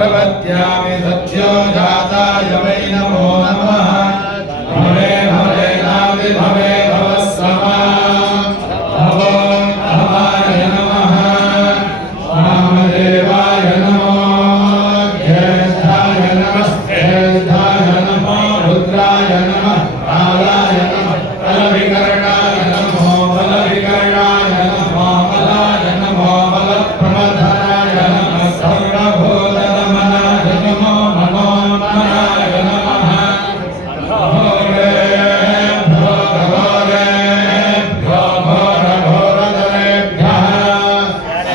प्रपद्यामि सत्यो जाताय वै नमो नमः भवे भवे नादि भवे भवः समा भवो भवाय नमः वामदेवाय नमो ज्येष्ठाय नमस्तेष्ठाय नमो रुद्राय नमः कालाय नमः बलविकर्णाय नमो बलविकर्णाय नमो बलाय नमो बलप्रमथनाय नमः सर्वभूतनमनाय नमो मनोन्मनाय नमः भोरेभ्यो घोरेभ्यो घोरघोरतरेभ्यः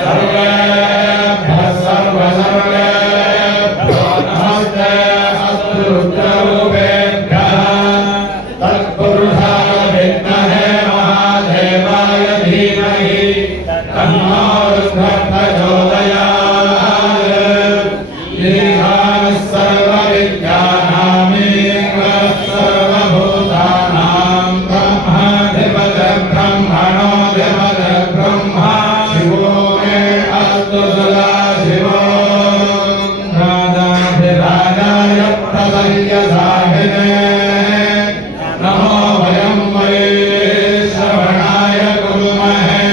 सर्वेभ्यः सर्वसर्वेभ्यो नमस्ते अस्तु रुद्ररूपेभ्यः तत्पुरुषाय विद्महे महादेवाय धीमहि तन्नो रुद्रः प्रचोदयात् ईशानः सर्वविद्यानामेकः सर्वभूतानां ब्रह्माधिपतिः ब्रह्मणोऽधिपतिः ब्रह्मा शिवो मे अस्तु सदाशिवो राजाधिराजाय प्रसय्यसाहिने नमो वयं वै श्रवणाय कुर्महे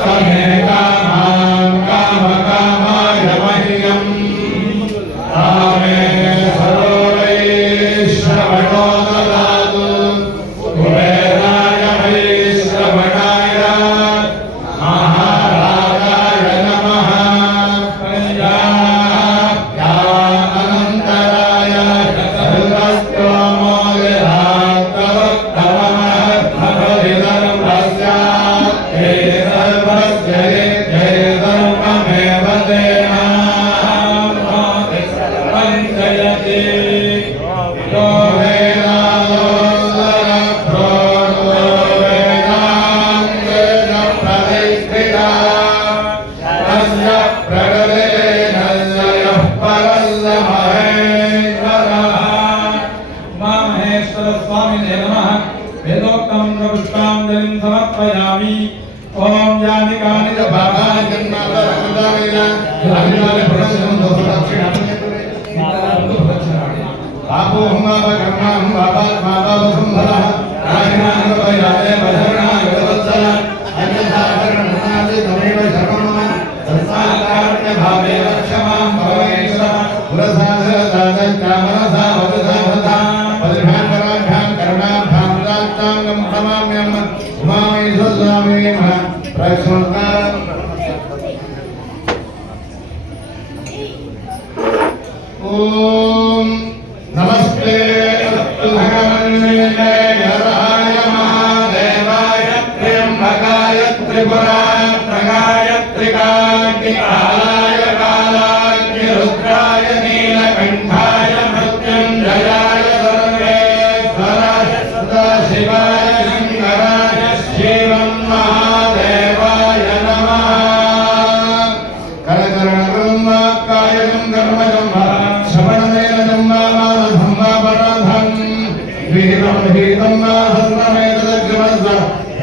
समे कामान् कामकामाय मह्यम् कामे सरो वै श्रवणो ददातु कुबेराय वै श्रवणाय महाराजाय नमः अनन्तराय वेदोक्तं पुष्पाञ्जलिं समर्पयामि ओम यानि कानि च भागानि जन्मान्तरकृतानि यानि प्रदर्शनं दोषदक्षिणानि पापो हमाप कर्मां पापात्मापाप संभवः राजनागपयाते वधरणाय वत्सल अन्यथाकरणनादि तमेव शरणं संसारकारण्यभावे क्षमां भवेश्वर पुरसाधरसाधकामनसा वदसा परिभाकराभ्यां करुणाभ्यां दात्तांगं क्षमाम्यं उमामि स्वस्वामी प्रश्नोत्तरम् ओम नमस्ते अस्तु भगवन्ने नराय महादेवाय त्र्यंबकाय त्रिपुरांतकाय त्रिकाग्निकालाय कालाग्नि रुद्राय नीलकंठाय मृत्युंजयाय सर्वेश्वराय सदाशिवाय शंकराय शिवं महादेवाय नमः करकरणं कायं कर्मजं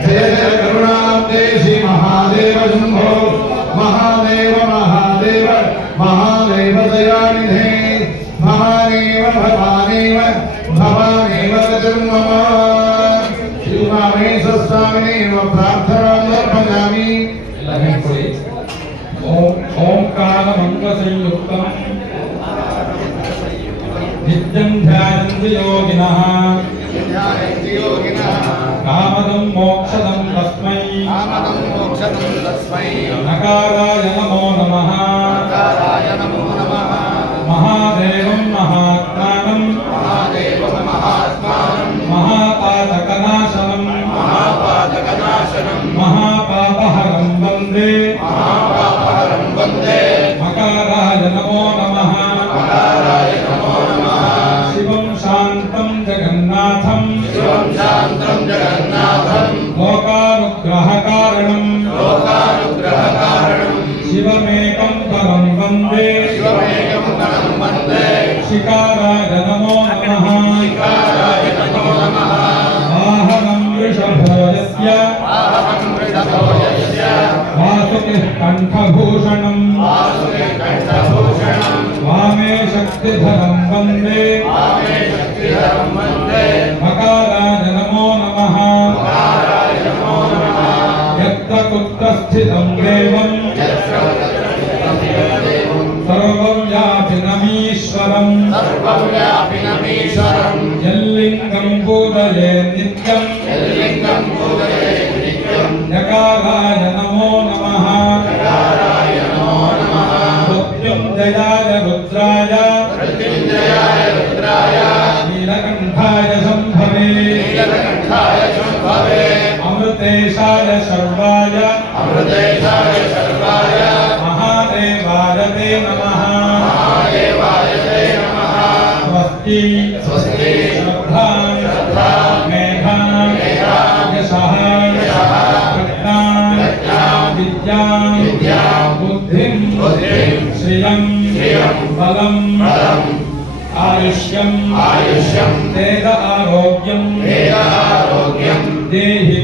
जय जय करुणाब्दे श्री महादेव शंभो महादेव महादेव महादेव दयानिधे भवानेव भवानेव भवानेव गतिर्मम शिवामे स्वामिनेव प्रार्थनां समर्पयामि ओंकारमङ्गलसंयुक्तं नित्यं ध्यायन्ति योगिनः कामदं मोक्षदं तस्मै नकाराय नमो नमः महादेवं महात्मानं महापातकनाशनं महापापहरं वन्दे मकाराय नमो नमः शिवं शान्तं जगन्नाथं लोकानुग्रहकारणं शिवमेकं परं वन्दे शिकाराय नमो नमः वाहनं కంఠభూషణం వామే శక్తిధరం వందే మకారాయ నమో నమః యత్ర కుత్ర స్థితం దేవం సర్వవ్యాపినమీశ్వరం యల్లింగం పూజయే నిత్యం యకారాయ నమో నమః మృత్యుంజయాయ రుద్రాయ నీలకంఠాయ శంభవే అమృతేశాయ శర్వాయ మహాదేవాయ తే నమః స్వస్తి శ్రద్ధాం మేధాం యశః ప్రజ్ఞాం విద్యాం బుద్ధిం శ్రియం బలం ఆయుష్యం తేజ ఆరోగ్యం దేహి